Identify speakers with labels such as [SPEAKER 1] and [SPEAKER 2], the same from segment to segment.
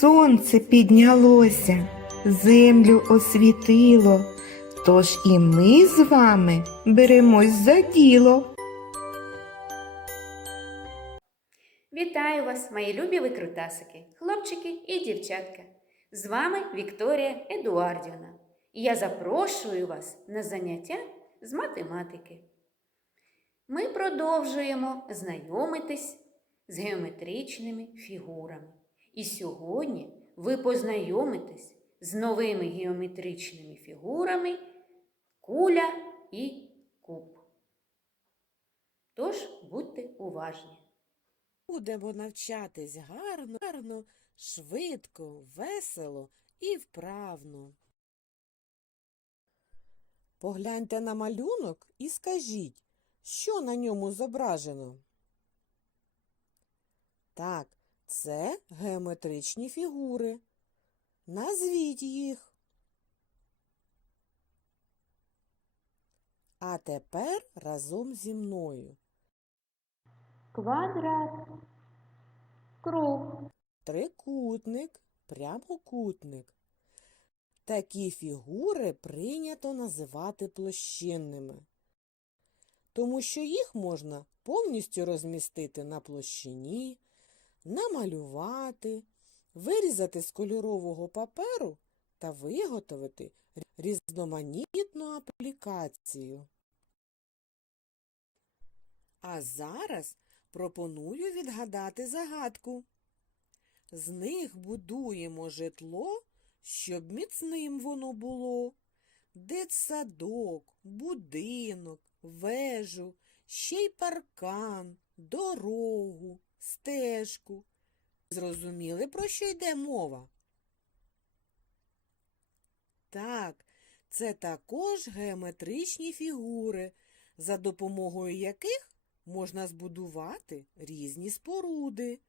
[SPEAKER 1] сонце піднялося, землю освітило. Тож і ми з вами беремось за діло.
[SPEAKER 2] Вітаю вас, мої любі викрутасики, хлопчики і дівчатка. З вами Вікторія Едуардівна. І я запрошую вас на заняття з математики. Ми продовжуємо знайомитись з геометричними фігурами. І сьогодні ви познайомитесь з новими геометричними фігурами куля і куб. Тож будьте уважні.
[SPEAKER 3] Будемо навчатись гарно, гарно, швидко, весело і вправно. Погляньте на малюнок і скажіть, що на ньому зображено. Так, це геометричні фігури. Назвіть їх. А тепер разом зі мною.
[SPEAKER 2] Квадрат, круг,
[SPEAKER 3] Трикутник, прямокутник. Такі фігури прийнято називати площинними, тому що їх можна повністю розмістити на площині, намалювати, вирізати з кольорового паперу та виготовити різноманітну аплікацію. А зараз пропоную відгадати загадку. З них будуємо житло, щоб міцним воно було. Дитсадок, будинок, вежу, ще й паркан, дорогу, стежку. Зрозуміли, про що йде мова? Так, це також геометричні фігури, за допомогою яких можна збудувати різні споруди.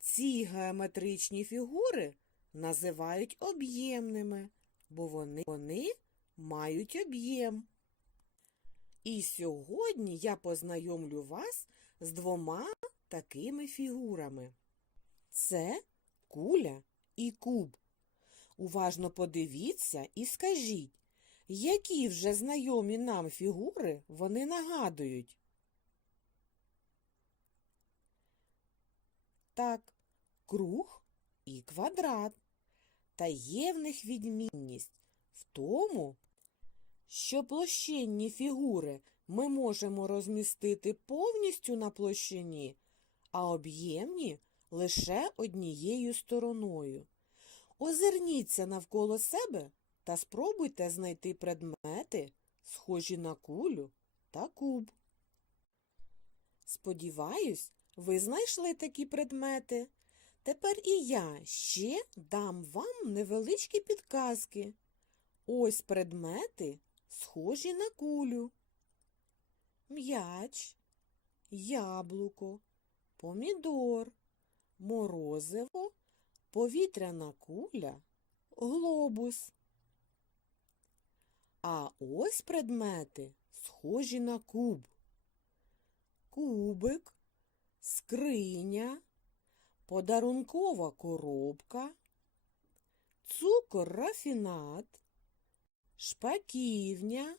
[SPEAKER 3] Ці геометричні фігури називають об'ємними, бо вони, вони мають об'єм. І сьогодні я познайомлю вас з двома такими фігурами. Це куля і куб. Уважно подивіться і скажіть, які вже знайомі нам фігури вони нагадують. Так, круг і квадрат. Та є в відмінність в тому, що площинні фігури ми можемо розмістити повністю на площині, а об'ємні лише однією стороною. Озирніться навколо себе та спробуйте знайти предмети, схожі на кулю та куб. Сподіваюсь, ви знайшли такі предмети. Тепер і я ще дам вам невеличкі підказки. Ось предмети, схожі на кулю. М'яч, яблуко, помідор, морозиво, повітряна куля, глобус. А ось предмети, схожі на куб. Кубик, скриня, подарункова коробка, цукор рафінат, шпаківня,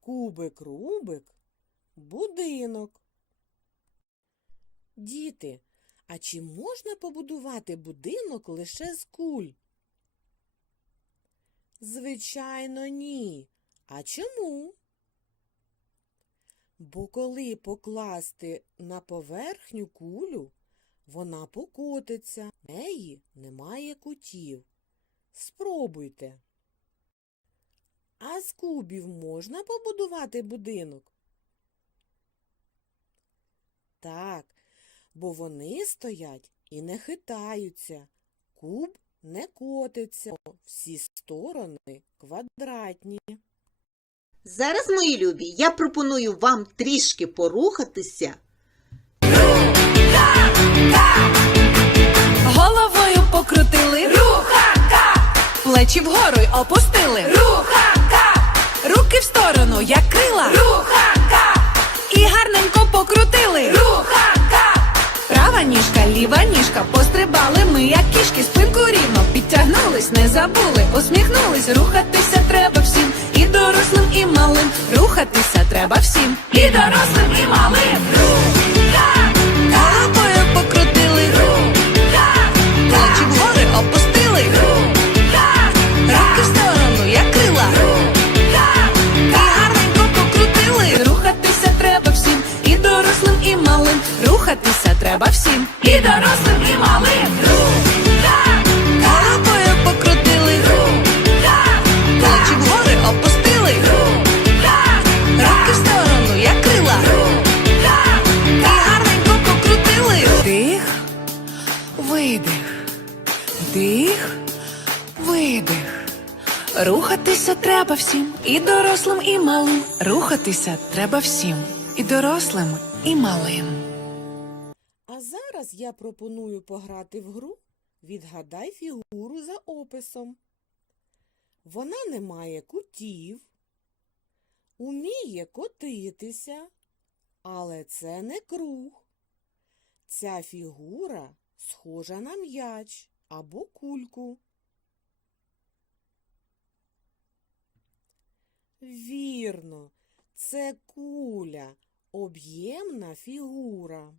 [SPEAKER 3] кубик-рубик, будинок. Діти, а чи можна побудувати будинок лише з куль? Звичайно, ні. А чому? Бо коли покласти на поверхню кулю, вона покотиться, неї немає кутів. Спробуйте. А з кубів можна побудувати будинок? Так, бо вони стоять і не хитаються. Куб не котиться. Всі сторони квадратні.
[SPEAKER 4] Зараз, мої любі, я пропоную вам трішки порухатися.
[SPEAKER 5] Головою покрутили. Руханка! Плечі вгору й опустили. Руханка! Руки в сторону, як крила. Руханка! І гарненько покрутили. Руханка! Права Права ніжка, ліва ніжка, пострибали ми, як кішки, спинку рівно підтягнулись, не забули, усміхнулись, рухатися треба всім, і дорослим, і малим, рухатися треба всім, і дорослим, і малим. Треба всім, і дорослим, і малим. Рухатися треба всім, і дорослим, і малим.
[SPEAKER 3] А зараз я пропоную пограти в гру Відгадай фігуру за описом. Вона не має кутів, уміє котитися, але це не круг. Ця фігура схожа на м'яч або кульку. Вірно, це куля, об'ємна фігура.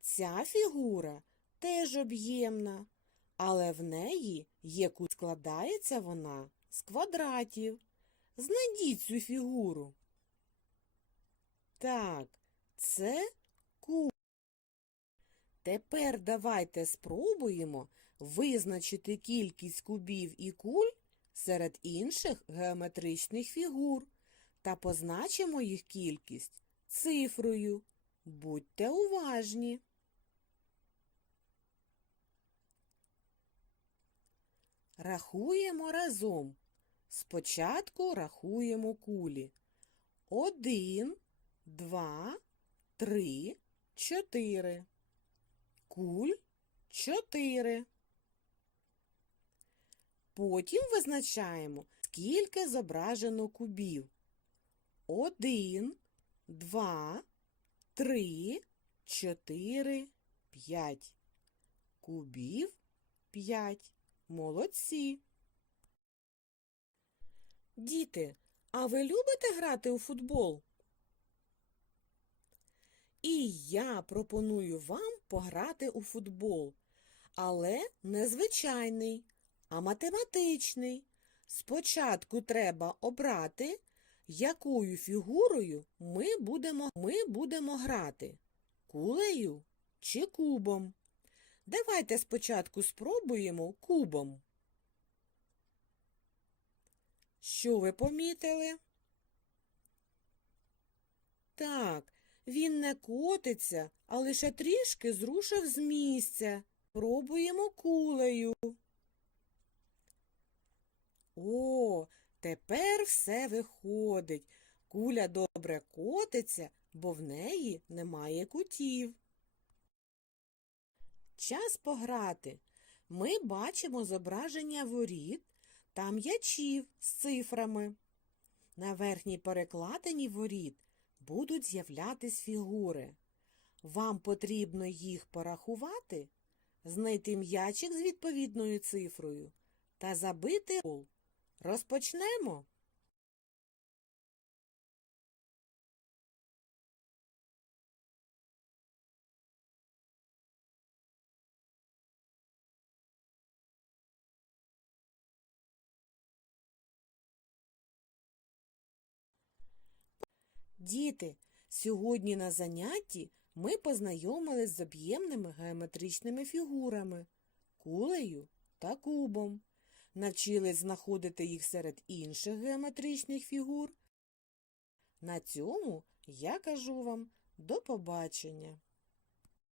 [SPEAKER 3] Ця фігура теж об'ємна, але в неї є кут. Складається вона з квадратів. Знайдіть цю фігуру. Так, це куб. Тепер давайте спробуємо визначити кількість кубів і куль серед інших геометричних фігур та позначимо їх кількість цифрою. Будьте уважні. Рахуємо разом. Спочатку рахуємо кулі. Один, два, три, чотири. Куль чотири. Потім визначаємо, скільки зображено кубів. Один, два, три, чотири, п'ять. Кубів п'ять. Молодці. Діти, а ви любите грати у футбол? І я пропоную вам пограти у футбол, але не звичайний, а математичний. Спочатку треба обрати, якою фігурою ми будемо, ми будемо грати кулею чи кубом. Давайте спочатку спробуємо кубом. Що ви помітили? Так, він не котиться, а лише трішки зрушив з місця. Пробуємо кулею. О, тепер все виходить. Куля добре котиться, бо в неї немає кутів. Час пограти. Ми бачимо зображення воріт та м'ячів з цифрами. На верхній перекладині воріт будуть з'являтись фігури. Вам потрібно їх порахувати, знайти м'ячик з відповідною цифрою та забити гол. Розпочнемо. Діти, сьогодні на занятті ми познайомились з об'ємними геометричними фігурами, кулею та кубом. Навчились знаходити їх серед інших геометричних фігур. На цьому я кажу вам до побачення.